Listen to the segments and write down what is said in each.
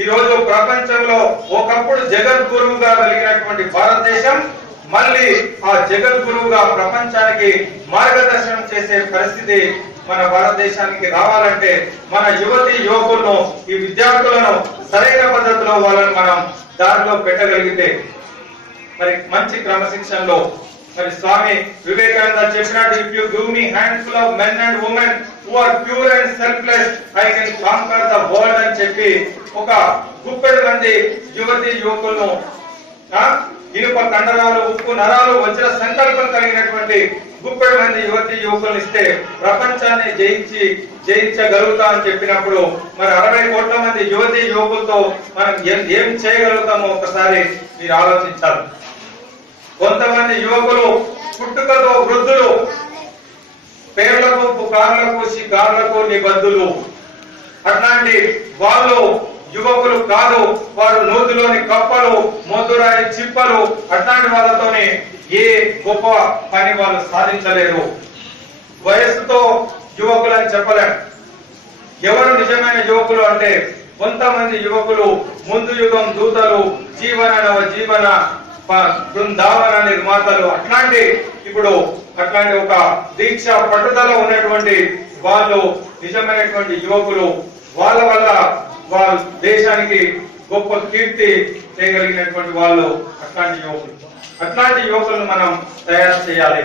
ఈ రోజు ప్రపంచంలో ఒకప్పుడు జగద్గురువుగా వెలిగినటువంటి భారతదేశం మళ్ళీ ఆ జగద్గురువుగా ప్రపంచానికి మార్గదర్శనం చేసే పరిస్థితి మన భారతదేశానికి రావాలంటే మన యువతి యువకులను ఈ విద్యార్థులను సరైన పద్ధతిలో వాళ్ళని మనం దారిలో పెట్టగలిగితే మరి మంచి క్రమశిక్షణలో మరి స్వామి వివేకానంద చెప్పినట్టు if you give me handful of men and women who are pure and selfless I can conquer the world అని చెప్పి ఒక గుప్పెడు మంది యువతి యువకులను ఇనుప కండరాలు ఉప్పు నరాలు వజ్ర సంకల్పం కలిగినటువంటి గుప్పెడు మంది యువతి యువకులను ఇస్తే ప్రపంచాన్ని జయించగలుగుతా అని చెప్పినప్పుడు మరి 60 కోట్ల మంది యువతి యువకులతో మనం ఏం చేయగలుగుతామో ఒకసారి మీరు ఆలోచించాలి. కొంతమంది యువకులు పుట్టుకతో వృద్ధులు, పేర్లకు పుకార్లకు షికార్లకు నిబద్ధులు. అట్లాంటి వాళ్ళు యువకులు కాదు, వారు నూతిలోని కప్పలు, మొద్దురాయి చిప్పలు. అట్లాంటి వాళ్ళతోనే ఏ గొప్ప పని వాళ్ళు సాధించలేరు. వయస్సుతో యువకులు అని చెప్పలేం. ఎవరు నిజమైన యువకులు అంటే కొంతమంది యువకులు ముందు యుగం దూతలు, జీవన బృందావన నిర్మాతలు. అట్లాంటి ఒక దీక్ష పట్టుదల ఉన్నటువంటి వాళ్ళు నిజమైనటువంటి యువకులు. వాళ్ళ వల్ల వాళ్ళ దేశానికి గొప్ప కీర్తి చేయగలిగినటువంటి వాళ్ళు అట్లాంటి యువకులను మనం తయారు చేయాలి.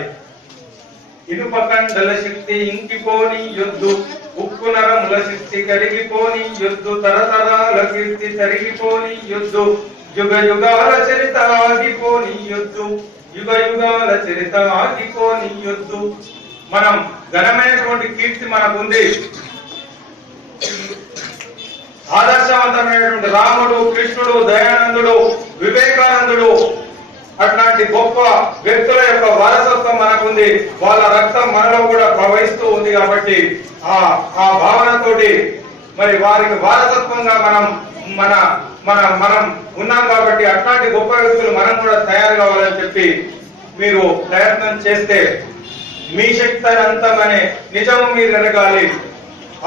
ఇనుపకండల శక్తి ఇంకిపోని యుద్ధు, ఉక్కు నరముల శక్తి కరిగిపోని యుద్ధు, తరతరాల కీర్తి తరిగిపోని యుద్ధు, యుగ యుగాల చరిత ఆగిపోని యుద్ధు, యుగ యుగాల చరిత ఆగిపోని యుద్ధు. మనం ఘనమైనటువంటి కీర్తి మనకుంది. ఆదర్శవంతమైనటువంటి రాముడు, కృష్ణుడు, దయానందుడు, వివేకానందుడు అట్లాంటి గొప్ప వ్యక్తుల యొక్క వారసత్వం మనకుంది. వాళ్ళ రక్తం మనలో కూడా ప్రవహిస్తూ ఉంది. కాబట్టి ఆ భావనతోటి మరి వారికి వారసత్వంగా మనం ఉన్నాం. కాబట్టి అట్లాంటి గొప్ప వ్యక్తులు మనం కూడా తయారు కావాలని చెప్పి మీరు ప్రయత్నం చేస్తే మీ శక్తి అంతమనే నిజము మీరు ఎరగాలి.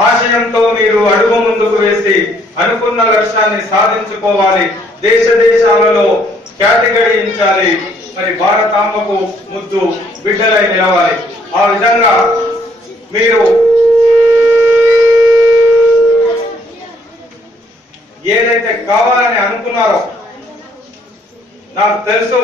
ఆశయంతో మీరు అడుగు ముందుకు వేసి అనుకున్న లక్ష్యాన్ని సాధించుకోవాలి. దేశాలలో ఖ్యాతి గడించాలి. మరి భారతాంబకు ముద్దు బిడ్డలై నిలవాలి. ఆ విధంగా మీరు ఏదైతే కావాలని అనుకున్నారో నాకు తెలుసు